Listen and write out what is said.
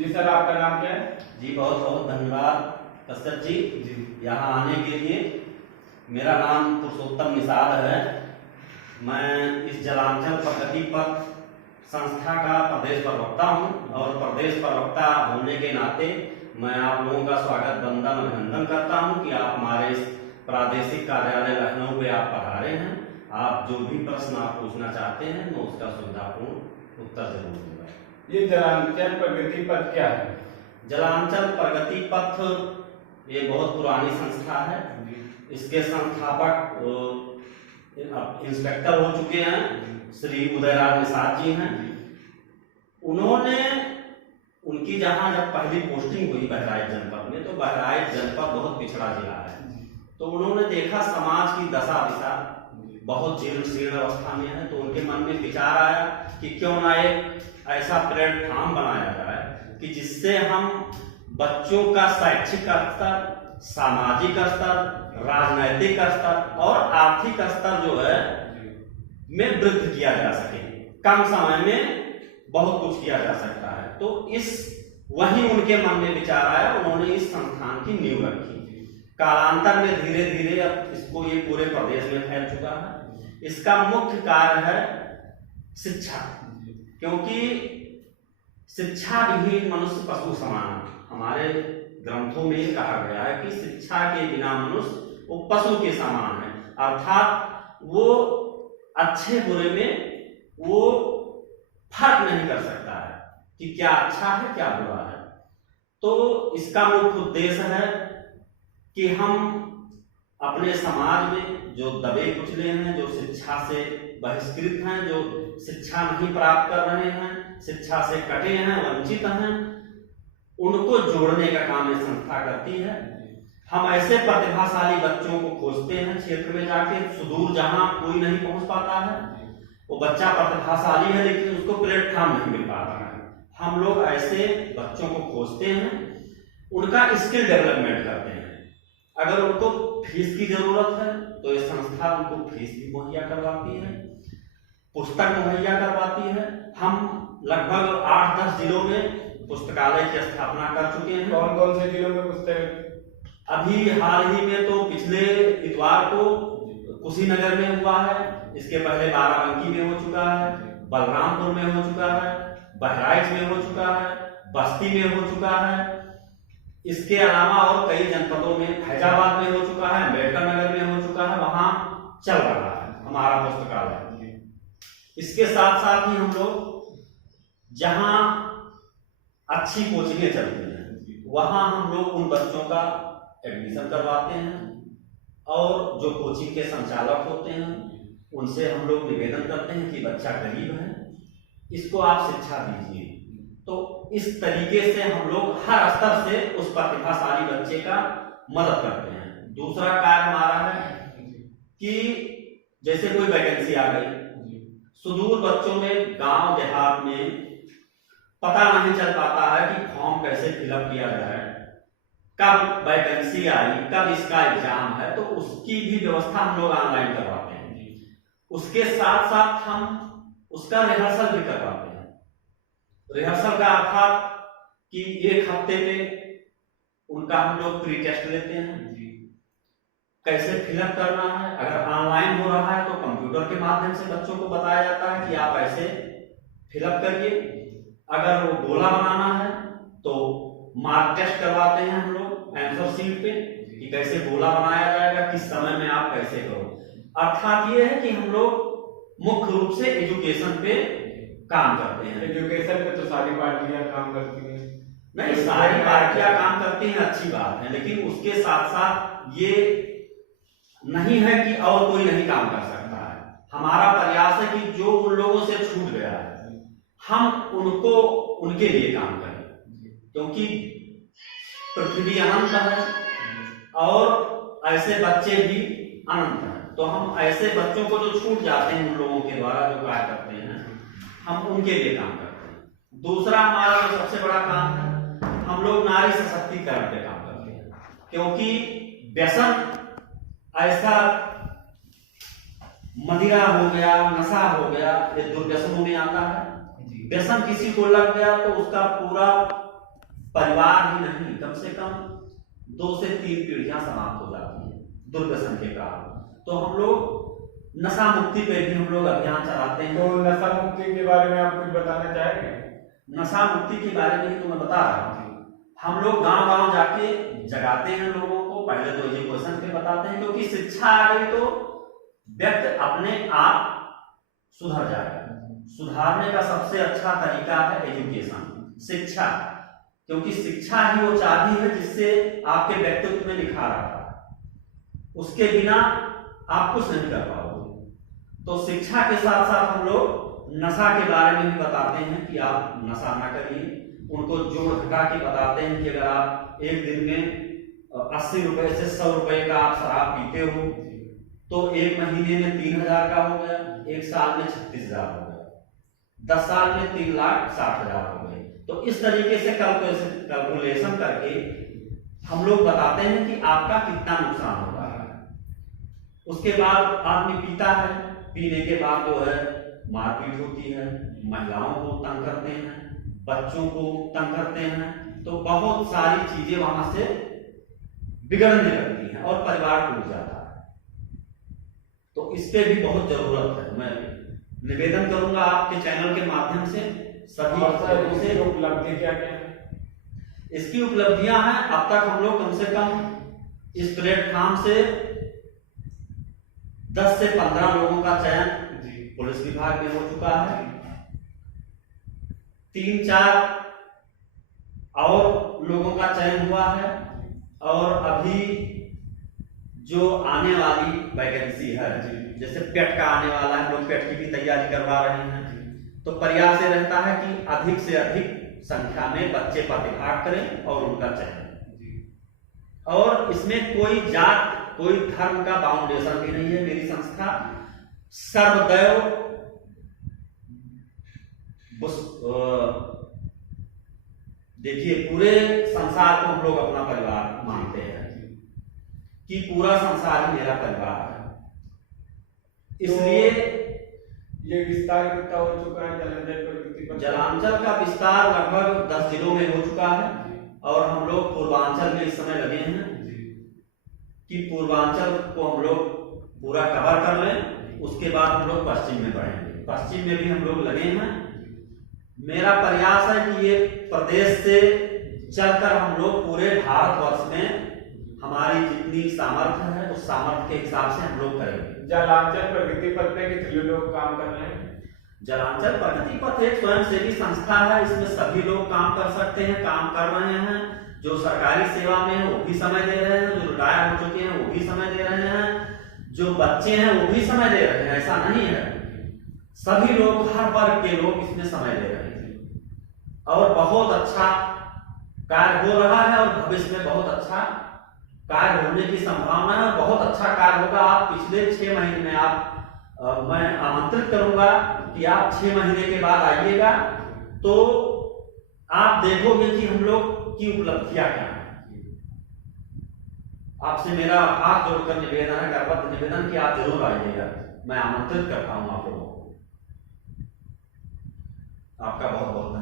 जी sir, आपका नाम क्या है? जी बहुत बहुत धन्यवाद कश्यप जी जी यहाँ आने के लिए। मेरा नाम पुरुषोत्तम निषाद है। मैं इस जलांचल प्रगति पथ संस्था का प्रदेश प्रवक्ता हूँ और प्रदेश प्रवक्ता होने के नाते मैं आप लोगों का स्वागत वंदन अभिनंदन करता हूँ कि आप हमारे इस प्रादेशिक कार्यालय लखनऊ पे आप पधारे हैं। आप जो भी प्रश्न आप पूछना चाहते हैं मैं उसका सुविधापूर्ण उत्तर जरूर दूंगा। ये जलांचल प्रगति पथ क्या है? जलांचल प्रगति पथ ये बहुत पुरानी संस्था है। इसके संस्थापक इंस्पेक्टर हो चुके हैं श्री उदयराज निषाद जी हैं। उन्होंने उनकी जहां जब पहली पोस्टिंग हुई बहराइच जनपद में, तो बहराइच जनपद बहुत पिछड़ा जिला है, तो उन्होंने देखा समाज की दशा दिशा बहुत जीर्ण शीर्ण अवस्था में है, तो उनके मन में विचार आया कि क्यों ना एक ऐसा प्लेटफॉर्म बनाया जाए कि जिससे हम बच्चों का शैक्षिक स्तर, सामाजिक स्तर, राजनैतिक स्तर और आर्थिक स्तर जो है में वृद्धि किया जा सके। कम समय में बहुत कुछ किया जा सकता है। तो वही उनके मन में विचार आया, उन्होंने इस संस्थान की नींव रखी। कालांतर में धीरे धीरे अब इसको ये पूरे प्रदेश में फैल चुका है। इसका मुख्य कार्य है शिक्षा, क्योंकि शिक्षा विहीन मनुष्य पशु समान। हमारे ग्रंथों में कहा गया है कि शिक्षा के बिना मनुष्य वो पशु के समान है, अर्थात वो अच्छे बुरे में वो फर्क नहीं कर सकता है कि क्या अच्छा है क्या बुरा है। तो इसका मुख्य उद्देश्य है कि हम अपने समाज में जो दबे कुचले हैं, जो शिक्षा से बहिष्कृत हैं, जो शिक्षा नहीं प्राप्त कर रहे हैं, शिक्षा से कटे हैं, वंचित हैं, उनको जोड़ने का काम ये संस्था करती है। हम ऐसे प्रतिभाशाली बच्चों को खोजते हैं क्षेत्र में जाके, सुदूर जहां कोई नहीं पहुंच पाता है, वो बच्चा प्रतिभाशाली है लेकिन उसको प्लेटफॉर्म नहीं मिल पा रहा है। हम लोग ऐसे बच्चों को खोजते हैं, उनका स्किल डेवलपमेंट करते हैं। अगर उनको फीस की जरूरत है तो ये संस्था उनको फीस भी मुहैया करवाती है, पुस्तक मुहैया करवाती है। हम लगभग 8-10 जिलों में पुस्तकालय की स्थापना कर चुके हैं। कौन कौन से जिलों में पुस्तक? अभी हाल ही में तो पिछले इतवार को कुशीनगर में हुआ है, इसके पहले बाराबंकी में हो चुका है, बलरामपुर में हो चुका है, बहराइच में हो चुका है, बस्ती में हो चुका है। इसके अलावा और कई जनपदों में, फैजाबाद में हो चुका है, अम्बेडकर नगर में हो चुका है, वहां चल रहा है हमारा पुस्तकालय। इसके साथ साथ ही हम लोग जहां अच्छी कोचिंगें चलती हैं वहां हम लोग उन बच्चों का एडमिशन करवाते हैं और जो कोचिंग के संचालक होते हैं उनसे हम लोग निवेदन करते हैं कि बच्चा गरीब है, इसको आप शिक्षा दीजिए। तो इस तरीके से हम लोग हर स्तर से उस प्रतिभाशाली बच्चे का मदद करते हैं। दूसरा कार्य हमारा है कि जैसे कोई वैकेंसी आ गई, सुदूर बच्चों में, गांव देहात में पता नहीं चल पाता है कि फॉर्म कैसे फिलअप किया जाए, कब वैकेंसी आई, कब इसका एग्जाम है, तो उसकी भी व्यवस्था हम लोग ऑनलाइन करवाते हैं। उसके साथ साथ हम उसका रिहर्सल भी करवाते हैं। रिहर्सल का अर्थात कि 1 हफ्ते में उनका हम लोग प्री टेस्ट लेते हैं, कैसे फिलअप करना है। अगर ऑनलाइन हो रहा है तो कंप्यूटर के माध्यम से बच्चों को बताया जाता है कि आप ऐसे फिलअप करिए। अगर वो गोला बनाना है तो मार्क टेस्ट करवाते हैं हम लोग आंसर शीट पे कि कैसे गोला बनाया जाएगा, किस समय में आप कैसे करो। अर्थात ये है कि हम लोग मुख्य रूप से एजुकेशन पे काम करते हैं। एजुकेशन पे तो सारी पार्टियां काम करती हैं। नहीं, सारी पार्टियां काम करती हैं, अच्छी बात है, लेकिन उसके साथ साथ ये नहीं है कि और कोई नहीं काम कर सकता है। हमारा प्रयास है कि जो उन लोगों से छूट गया है हम उनको उनके लिए काम करें, क्योंकि पृथ्वी अनंत है और ऐसे बच्चे भी अनंत हैं। तो हम ऐसे बच्चों को जो छूट जाते हैं उन लोगों के द्वारा जो कार्य करते हैं हम उनके लिए काम करते हैं। दूसरा हमारा जो सबसे बड़ा काम है, हम लोग नारी सशक्तिकरण पे काम करते हैं, क्योंकि व्यसन ऐसा मदिरा हो गया, नशा हो गया, ये दुर्व्यसनों में आता है। व्यसन किसी को लग गया तो उसका पूरा परिवार ही नहीं, कम से कम 2 से 3 पीढ़ियां समाप्त हो जाती हैं दुर्व्यसन के कारण। तो हम लोग नशा मुक्ति पे भी हम लोग अभियान चलाते हैं। तो नशा मुक्ति के बारे में आप कुछ बताना चाहेंगे? नशा मुक्ति के बारे में ही तो मैं बता रहा हूँ। हम लोग गांव-गांव जाके जगाते हैं लोगों को, पहले तो एजुकेशन पे बताते हैं, क्योंकि शिक्षा आ गई तो व्यक्ति अपने आप सुधर जाएगा। सुधारने का सबसे अच्छा तरीका है एजुकेशन, शिक्षा, क्योंकि शिक्षा ही वो चाबी है जिससे आपके व्यक्तित्व में निखार आता है। उसके बिना आप कुछ नहीं कर पाओगे। तो शिक्षा के साथ साथ हम लोग नशा के बारे में भी बताते हैं कि आप नशा ना करिए। उनको जोड़ घटा के बताते हैं कि अगर आप एक दिन में 80 रुपए से 100 रुपए का आप शराब पीते हो तो एक महीने में 3000 का हो गया, एक साल में 36,000 हो गया, 10 साल में 3,60,000 हो गए। तो इस तरीके से कैलकुलेशन करके हम लोग बताते हैं कि आपका कितना नुकसान हो रहा है। उसके बाद आदमी पीता है, पीने के बाद जो है मारपीट होती है, महिलाओं को तंग करते हैं, बच्चों को तंग करते हैं, तो बहुत सारी चीजें वहां से बिगड़ने लगती हैं और परिवार टूट जाता है। तो इस पे भी बहुत जरूरत है। मैं निवेदन करूंगा आपके चैनल के माध्यम से सभी लोगों से। उपलब्धि क्या क्या है? इसकी उपलब्धियां हैं, अब तक हम लोग कम से कम इस प्लेटफॉर्म से 10 से 15 लोगों का चयन पुलिस विभाग में हो चुका है। 3-4 और लोगों का चयन हुआ है, और अभी जो आने वाली वैकेंसी है, जैसे पेट का आने वाला है, लोग पेट की भी तैयारी करवा रहे हैं। तो प्रयास ये रहता है कि अधिक से अधिक संख्या में बच्चे प्रतिभाग करें और उनका चयन। और इसमें कोई जात, कोई धर्म का बाउंडेशन भी नहीं है। मेरी संस्था सर्वदैव देखिए पूरे संसार को हम लोग अपना परिवार मानते हैं कि पूरा संसार ही मेरा परिवार है। इसलिए ये विस्तार कितना हो चुका है जलांचल प्रगति पथ? जलांचल का विस्तार लगभग 10 जिलों में हो चुका है, और हम लोग पूर्वांचल में इस समय लगे हैं कि पूर्वांचल को हम लोग पूरा कवर कर लें। उसके बाद हम लोग पश्चिम में बढ़ेंगे। पश्चिम में भी हम लोग लगे हैं। मेरा प्रयास है कि ये प्रदेश से चलकर हम लोग पूरे भारतवर्ष में हमारी जितनी सामर्थ्य है उस सामर्थ्य के हिसाब से हम लोग करेंगे। जलांचल प्रगति पथ पे कितने लोग काम कर रहे हैं? जलांचल प्रगति पथ एक स्वयंसेवी संस्था है। इसमें सभी लोग काम कर सकते हैं, काम कर रहे हैं। जो सरकारी सेवा में है वो भी समय दे रहे हैं, जो रिटायर हो चुके हैं वो भी समय दे रहे हैं, जो बच्चे हैं वो भी समय दे रहे हैं। ऐसा नहीं है, सभी लोग, हर वर्ग के लोग इसमें समय दे रहे हैं, और बहुत अच्छा कार्य हो रहा है, और भविष्य में बहुत अच्छा कार्य होने की संभावना है। बहुत अच्छा कार्य होगा। आप पिछले 6 महीने में मैं आमंत्रित करूंगा कि आप 6 महीने के बाद आइएगा, तो आप देखोगे कि हम लोग की उपलब्धियां क्या है। आपसे मेरा हाथ जोड़कर निवेदन है, करबद्ध निवेदन कि आप जरूर आइएगा। मैं आमंत्रित करता हूं आप लोगों को। आपका बहुत बहुत